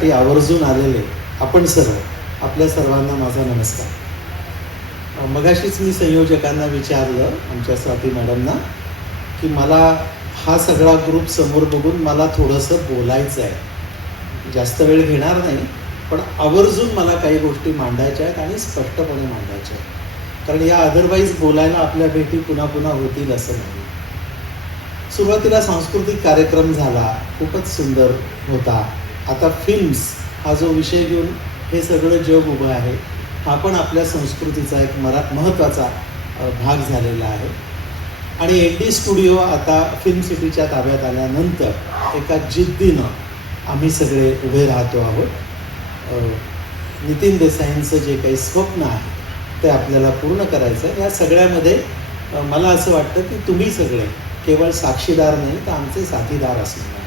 भेटीसाठी आवर्जून आलेले आपण सर्व, आपल्या सर्वांना माझा नमस्कार. मगाशीच मी संयोजकांना विचारलं, आमच्या स्वाती मॅडमना, की मला हा सगळा ग्रुप समोर बघून मला थोडंसं बोलायचं आहे. जास्त वेळ घेणार नाही, पण आवर्जून मला काही गोष्टी मांडायच्या आहेत आणि स्पष्टपणे मांडायच्या आहेत, कारण या अदरवाईज बोलायला आपल्या भेटी पुन्हा पुन्हा होतील असं नाही. सुरुवातीला सांस्कृतिक कार्यक्रम झाला, खूपच सुंदर होता. आता फिल्म्स हा जो विषय घेऊन हे सगळं जग उभं आहे, हा पण आपल्या संस्कृतीचा एक महत्त्वाचा भाग झालेला आहे. आणि एनडी स्टुडिओ आता फिल्म सिटीच्या ताब्यात आल्यानंतर एका जिद्दीनं आम्ही सगळे उभे राहतो आहोत. नितीन देसाईंचं जे काही स्वप्न आहे ते आपल्याला पूर्ण करायचं आहे. या सगळ्यामध्ये मला असं वाटतं की तुम्ही सगळे केवळ साक्षीदार नाही तर आमचे साथीदार असणार.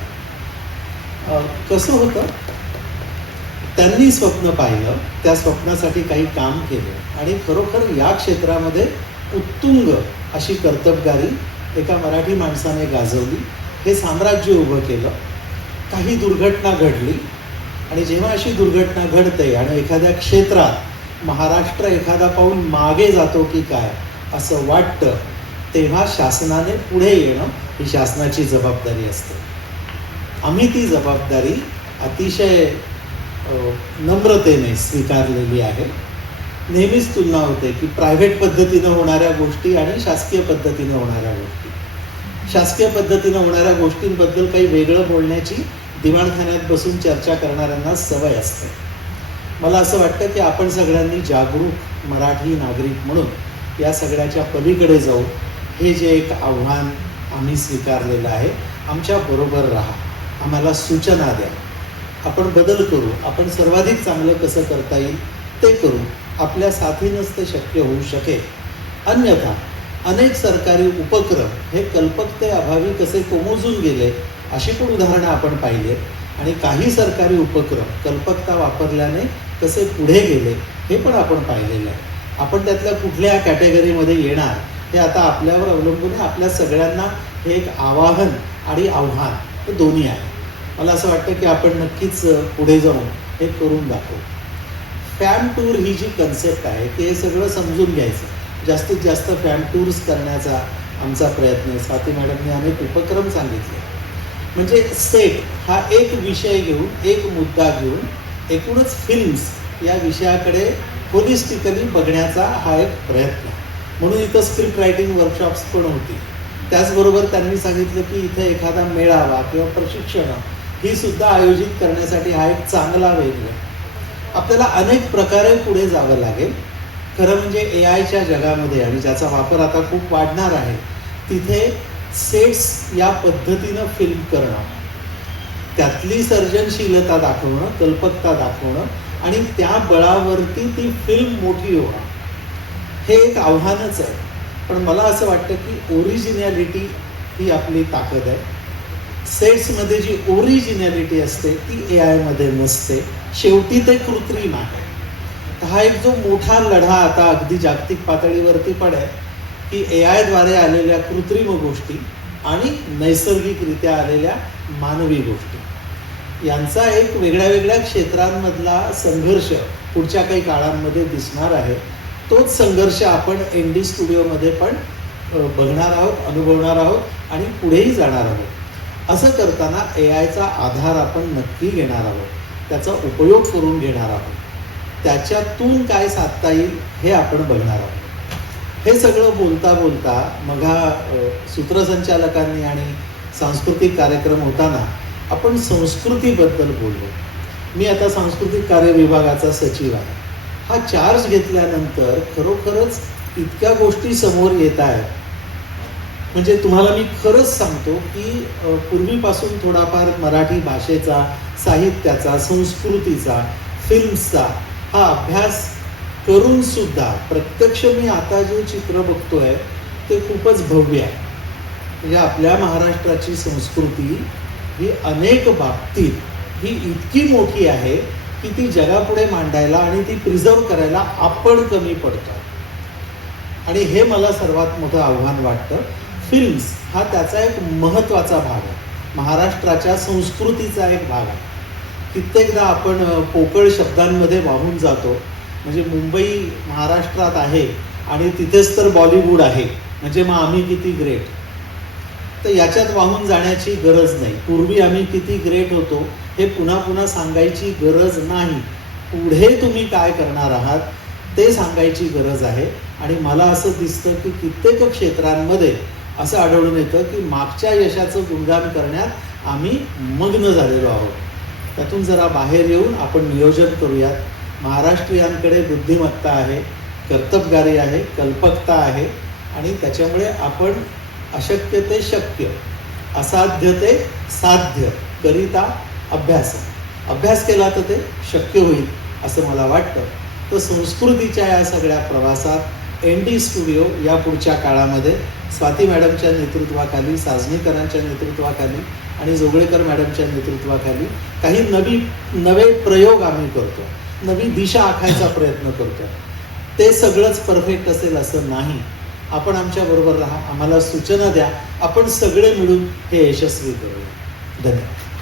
कसं होतं, त्यांनी स्वप्न पाहिलं, त्या स्वप्नासाठी काही काम केलं आणि खरोखर या क्षेत्रामध्ये उत्तुंग अशी कर्तबगारी एका मराठी माणसाने गाजवली. हे साम्राज्य उभं केलं. काही दुर्घटना घडली आणि जेव्हा अशी दुर्घटना घडते आणि एखाद्या क्षेत्रात महाराष्ट्र एखादा पाऊल मागे जातो की काय असं वाटतं, तेव्हा शासनाने पुढे येणं ही शासनाची जबाबदारी असते. आम्ही ती जबाबदारी अतिशय नम्रतेने स्वीकारलेली आहे. नेहमीच तुलना होते की प्रायव्हेट पद्धतीनं होणाऱ्या गोष्टी आणि शासकीय पद्धतीनं होणाऱ्या गोष्टी. शासकीय पद्धतीनं होणाऱ्या गोष्टींबद्दल काही वेगळं बोलण्याची दिवाणखान्यात बसून चर्चा करणाऱ्यांना सवय असते. मला असं वाटतं की आपण सगळ्यांनी जागरूक मराठी नागरिक म्हणून या सगळ्याच्या पलीकडे जाऊ. हे जे एक आव्हान आम्ही स्वीकारलेलं आहे, आमच्या बरोबर राहा, आम्हाला सूचना द्या, आपण बदल करू, आपण सर्वाधिक चांगलं कसं करता येईल ते करू. आपल्या साथीनंच ते शक्य होऊ शकेल. अन्यथा अनेक सरकारी उपक्रम हे कल्पकतेअभावी कसे कोमेजून गेले अशी पण उदाहरणं आपण पाहिली. आणि काही सरकारी उपक्रम कल्पकता वापरल्याने कसे पुढे गेले हे पण आपण पाहिलेलं आहे. आपण त्यातल्या कुठल्या कॅटेगरीमध्ये येणार हे आता आपल्यावर अवलंबून आहे. आपल्या सगळ्यांना हे एक आवाहन आणि आव्हान हे दोन्ही आहे. मला असं वाटतं की आपण नक्कीच पुढे जाऊन हे करून दाखवू. फॅम टूर ही जी कन्सेप्ट आहे ते हे सगळं समजून घ्यायचं. जास्तीत जास्त फॅम टूर्स करण्याचा आमचा प्रयत्न आहे. स्वाती मॅडमने अनेक उपक्रम सांगितले. म्हणजे सेट हा एक विषय घेऊन, एक मुद्दा घेऊन एकूणच फिल्म्स या विषयाकडे होलिस्टिकली बघण्याचा हा एक प्रयत्न. म्हणून इथं स्क्रिप्ट रायटिंग वर्कशॉप्स पण होती. त्याचबरोबर त्यांनी सांगितलं की इथे एखादा मेळावा किंवा प्रशिक्षणं ही सुद्धा आयोजित करण्यासाठी हा एक चांगला वेग आहे. आपल्याला अनेक प्रकारे पुढे जावं लागेल. खरं म्हणजे AIच्या जगामध्ये आणि ज्याचा वापर आता खूप वाढणार आहे, तिथे सेट्स या पद्धतीनं फिल्म करणं, त्यातली सर्जनशीलता दाखवणं, कल्पकता दाखवणं आणि त्या बळावरती ती फिल्म मोठी होणं हे एक आव्हानच आहे. पण मला असं वाटतं की ओरिजिनॅलिटी ही आपली ताकद आहे. सेट्समध्ये जी ओरिजिनॅलिटी असते ती AIमध्ये नसते. शेवटी ते कृत्रिम आहे. हा एक जो मोठा लढा आता अगदी जागतिक पातळीवरती पण आहे की AIद्वारे आलेल्या कृत्रिम गोष्टी आणि नैसर्गिकरित्या आलेल्या मानवी गोष्टी यांचा एक वेगळ्या वेगळ्या क्षेत्रांमधला संघर्ष पुढच्या काही काळांमध्ये दिसणार आहे. तोच संघर्ष आपण एनडी स्टुडिओमध्ये पण बघणार आहोत, अनुभवणार आहोत आणि पुढेही जाणार आहोत. असं करताना AIचा आधार आपण नक्की घेणार आहोत, त्याचा उपयोग करून घेणार आहोत, त्याच्यातून काय साधता येईल हे आपण बघणार आहोत. हे सगळं बोलता बोलता मघा सूत्रसंचालकांनी आणि सांस्कृतिक कार्यक्रम होताना आपण संस्कृतीबद्दल बोललो. मी आता सांस्कृतिक कार्य विभागाचा सचिव आहे. हा चार्ज घेतल्यानंतर खरोखरच इतक्या गोष्टी समोर येत आहेत. म्हणजे तुम्हाला मी खरंच सांगतो की पूर्वीपासून थोडाफार मराठी भाषेचा, साहित्याचा, संस्कृतीचा, फिल्म्सचा हा अभ्यास करून सुद्धा प्रत्यक्ष मी आता जे चित्र बघतोय ते खूपच भव्य आहे. म्हणजे आपल्या महाराष्ट्राची संस्कृती ही अनेक बाबतीत ही इतकी मोठी आहे की ती जगापुढे मांडायला आणि ती प्रिझर्व करायला आपण कमी पडतो. आणि हे मला सर्वात मोठं आव्हान वाटतं. फिल्म्स हा त्याचा एक महत्त्वाचा भाग आहे, महाराष्ट्राच्या संस्कृतीचा एक भाग आहे. कित्येकदा आपण पोकळ शब्दांमध्ये वाहून जातो. म्हणजे मुंबई महाराष्ट्रात आहे आणि तिथेच तर बॉलिवूड आहे, म्हणजे मग आम्ही किती ग्रेट. तर याच्यात वाहून जाण्याची गरज नाही. पूर्वी आम्ही किती ग्रेट होतो हे पुन्हा पुन्हा सांगायची गरज नाही. पुढे तुम्ही काय करणार आहात ते सांगायची गरज आहे. आणि मला असं दिसतं की कित्येक क्षेत्रांमध्ये असं आढळून येतं की मागच्या यशाचं गुणगान करण्यात आम्ही मग्न झालेलो आहोत. त्यातून जरा बाहेर येऊन आपण नियोजन करूयात. महाराष्ट्रीयांकडे बुद्धिमत्ता आहे, कर्तबगारी आहे, कल्पकता आहे आणि त्याच्यामुळे आपण अशक्य ते शक्य, असाध्य ते साध्य करिता अभ्यास केला तर ते शक्य होईल असं मला वाटतं. तर संस्कृतीच्या या सगळ्या प्रवासात ND स्टुडिओ या पुढच्या काळामध्ये स्वाती मॅडमच्या नेतृत्वाखाली, साजनीकरांच्या नेतृत्वाखाली आणि जोगळेकर मॅडमच्या नेतृत्वाखाली काही नवे प्रयोग आम्ही करतो, नवी दिशा आखायचा प्रयत्न करतो. ते सगळंच परफेक्ट असेल असं नाही. आपण आमच्याबरोबर राहा, आम्हाला सूचना द्या, आपण सगळे मिळून हे यशस्वी करूया. धन्यवाद.